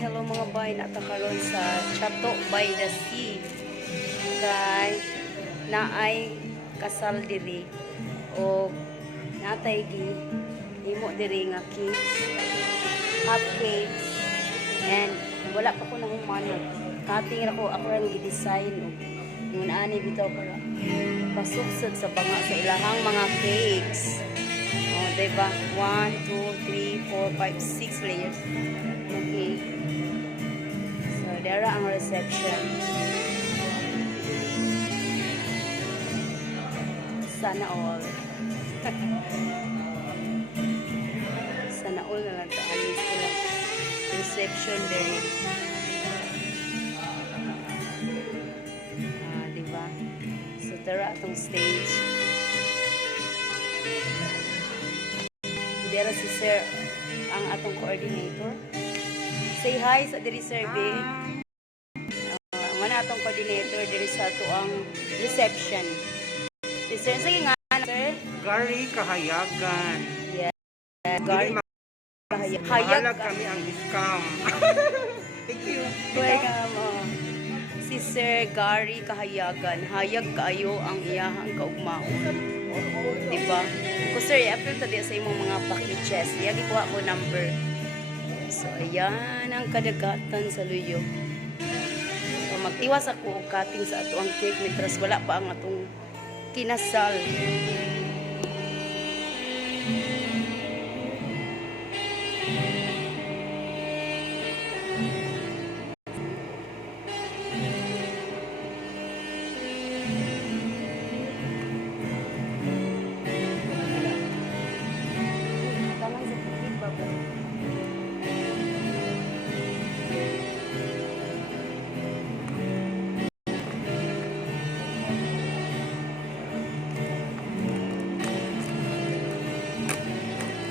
hello mga bay, natakaroon sa Chateau by the Sea. Kay naay kasal diri o natay gi imo diri nga cakes, cupcakes, and wala pa ko nang manod. Cutting ra ko ako lang gi-design og yun ani bitaw para pasuksod sa banga sa ilahang mga cakes. Oh, diba? 1, 2, 3, 4, 5, 6 layers. Okay. So, dara ang reception. Sana all. Sana all na lang ito. Alis ko lang. Reception there. Diba? So, dara atong stage. Dara si Sir ang atong coordinator. Say hi sa diri Sir B. Mana atong coordinator diri sa tuang reception. Si Sir, sige nga Sir. Gary Kahayagan. Yeah. Gary Kahayagan. Hayagan kami ang scam. Thank you. Welcome. Si Sir Gary Kahayagan. Hayag kaayo ang iyahang kaugmaon. Diba? Kung sir, i-approve ta diya sa imong mga packages. Iyagi kuha ko number. So, ayan ang kadagatan sa luyo. So, magtiwas ako og cutting sa ato ang cake. Mitras wala pa ang atong kinasal.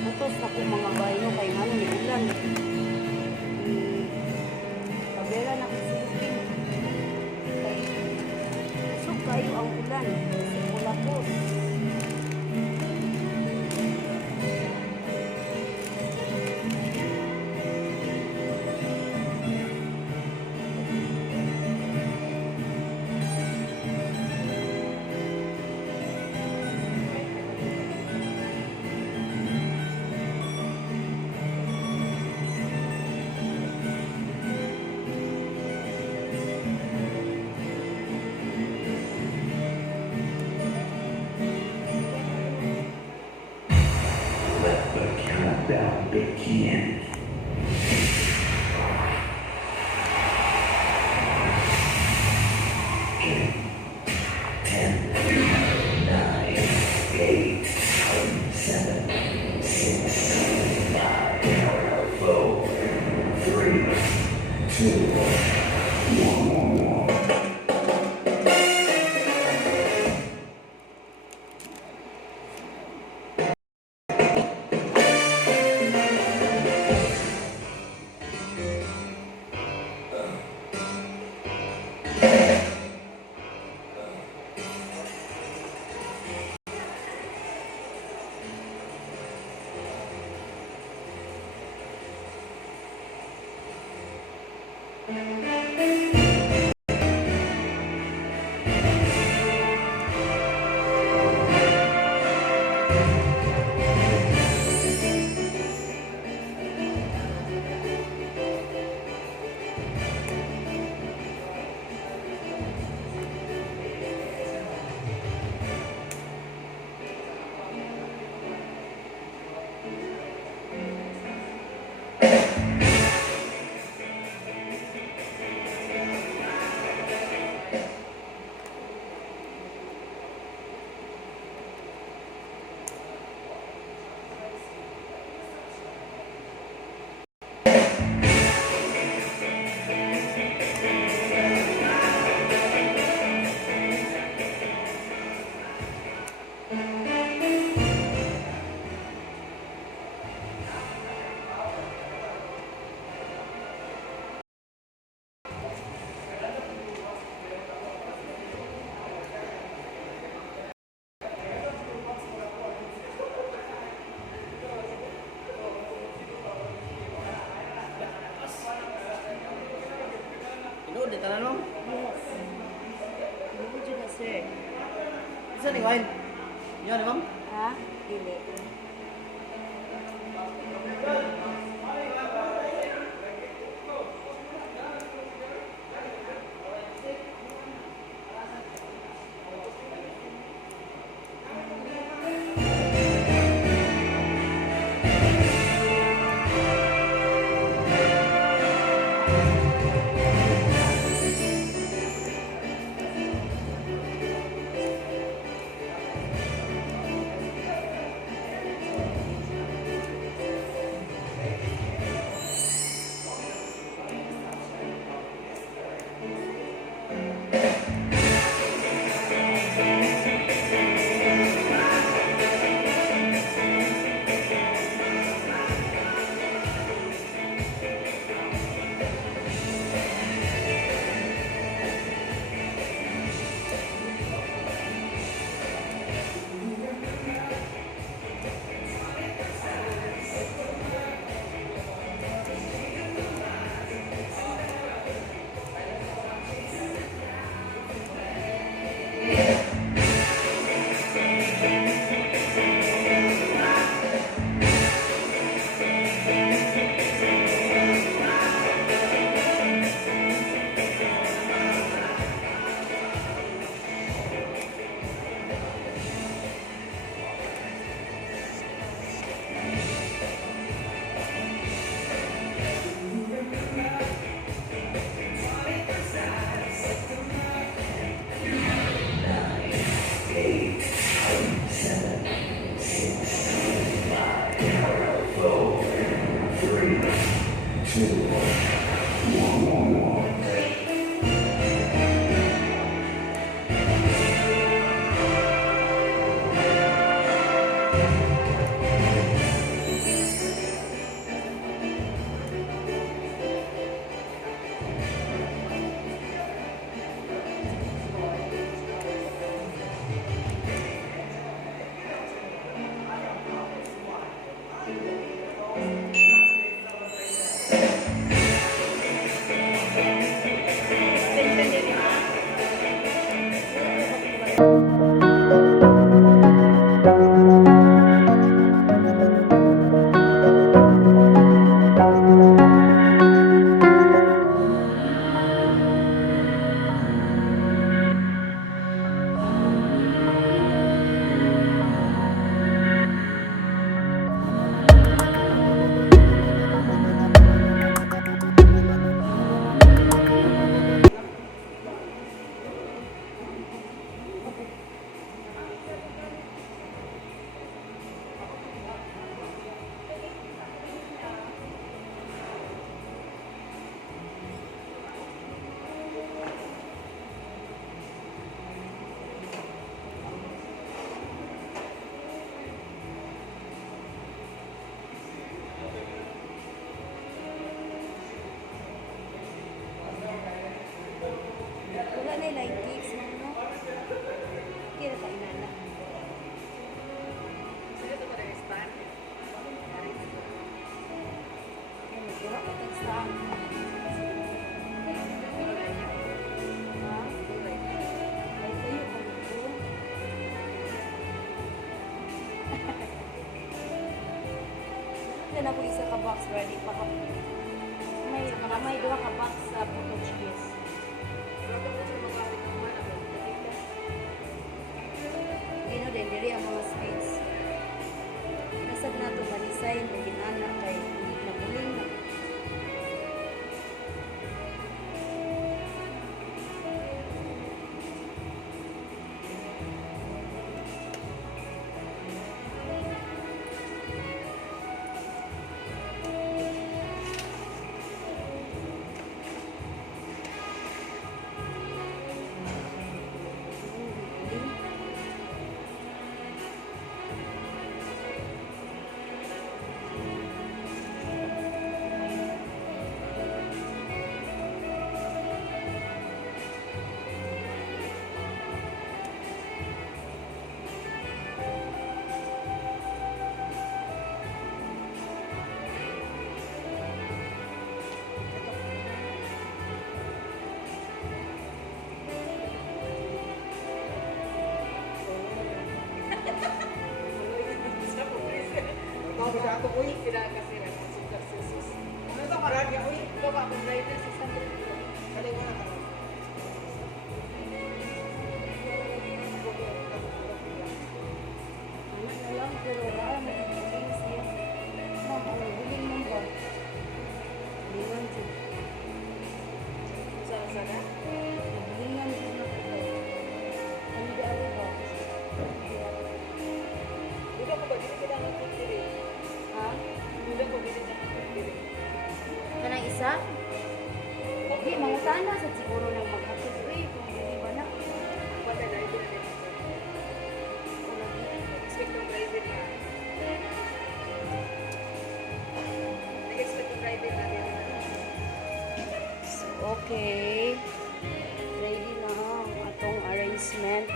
Utos na ko mga bayo kay nga ni ulan. Pabera na kasilupin. Kay so kayo ang ulan. Kasi wala po. Countdown begin. 10, 9, 8, 7, 6, 5, 4, 3, 2, 1. di tanan mo? Yes. Ano juga sir? Isa ni wine. Yan, ma'am. Ha? Dili. Wala na light cakes mo, no? Kira ka inana. Ano, wala ka tagsaan. Ha? Ay, tayo ka dito. Kaya na po isa ka box ready pa ka. May dua ka box sa photo cheese. Dino din diri ang mga sweets. Nasab na ito manisay na ginana kay nabuling na. sa ato, uy. Sila kasi lang ang sugar sa sus. Ano ito karag ya, uy? Ito ba akong driver sa Sandro? Kali mo na ka. Anak na lang, pero wala mo huling siya. Ma'am, ano, huling mo ba? Hulingan siya. Sa na? Hulingan siya na po. Ano di ako ba? Udah ko ba, dili kita nagtitiri. Ha? Udah ko, dili kita nagtitiri. Kanang isa? Hindi, mangutana sa siguro ng maghatid. Uy, kung hindi ba na? Wala na, ito na dito. Expect yung private na. Nag-expect yung private na dito. So, okay. Ready na ang atong arrangement.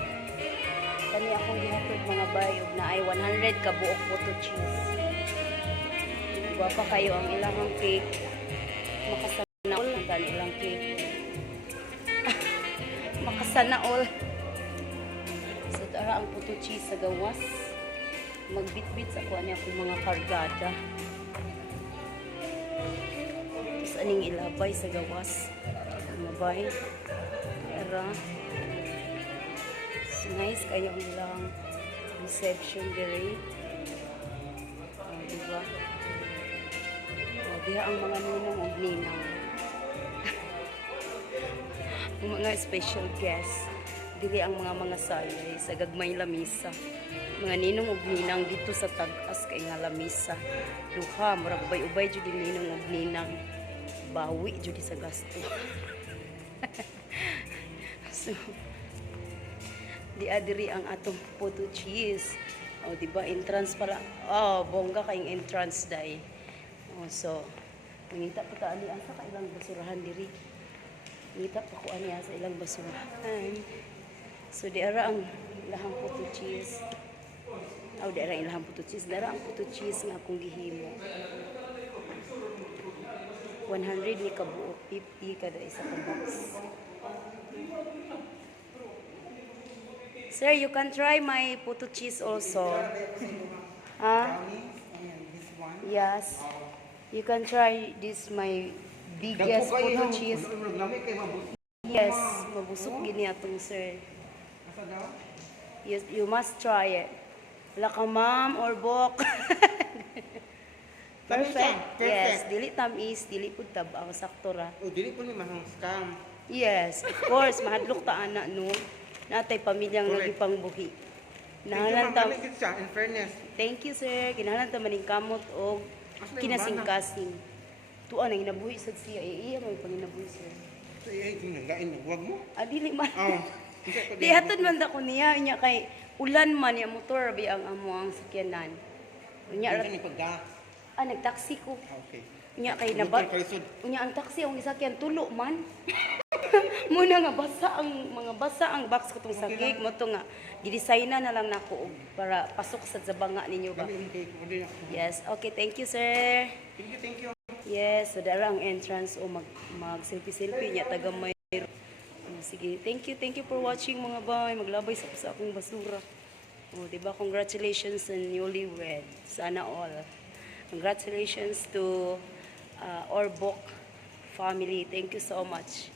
Kani akong gihatod mga bayog na ay 100 ka buok photo cheese. Iba pa kayo ang ilang cake. Makasana all ang dali ilang cake. Makasana all. So, tara ang photo cheese sa gawas. Magbit-bit sa kuha niya akong mga kargada. Tapos aning ilabay sa gawas. Ilabay. Tara. So, nice kayo ang ilang reception dire. Diba? Diha ang mga ninong ug ninang. Ang mga special guests. Dili ang mga sayay sa gagmay lamisa. Mga ninong ug ninang dito sa tag-as kay nga lamisa. Duha, murag ubay-ubay jud yung ninong ug ninang. Bawi jud sa gasto. So, di adiri ang atong photo cheese. O, di ba? Entrance pala. Oh, bongga kayong entrance day. Oh, so, nangita pa ta ani asa ka ilang basurahan diri. Nangita pa ko ani sa ilang basurahan. So, di ara ang ilahang photo cheese. Di ara ang ilahang photo cheese. Dara ang photo cheese nga akong gihimo. 100 ni kabuok, 50 kada isa ka box. Sir, you can try my photo cheese also. Ah? This one. Yes. You can try this my biggest photo cheese. Lamig kay mabot. Yes, mabusog gini atong sir. Asa daw? Yes, you must try it. Wala ka ma'am or bok. Perfect. Yes, dili tamis, dili pud tabaw sakto ra. O dili po ni mahang scam. Yes, of course, mahadlok ta ana no. Natay pamilyang Correct. nagipangbuhi. Thank you, Nahalan ma'am. ta. Maligid siya, in fairness. Thank you sir. Kinahanglan ta maning kamot og kinasing-kasing. Tuan ang inabuhi sad siya. Iya may panginabuhi sir. So, ay, ginagain. Huwag mo. Dili man. Oh. Di hatod man da ko niya nya kay ulan man ya motor bi ang amo ang sakyanan. Unya Hindi ni pagda. nagtaksi ko. Okay. Unya kay Motor naba. kalisod. Unya ang taksi ang gisakyan tulo man. Muna nga basa ang box ko tong sakig mo to nga gidesigna na lang nako para pasok sa banga ninyo ba. Dali yung cake. Order na. Yes, okay, thank you sir. Thank you, thank you. Yes, so dara ang entrance o mag selfie niya taga may. Sige, thank you for watching mga bay. Maglabay sa akong basura. Oh, diba? Congratulations sa newlywed. Sana all. Congratulations to Orbok family. Thank you so much.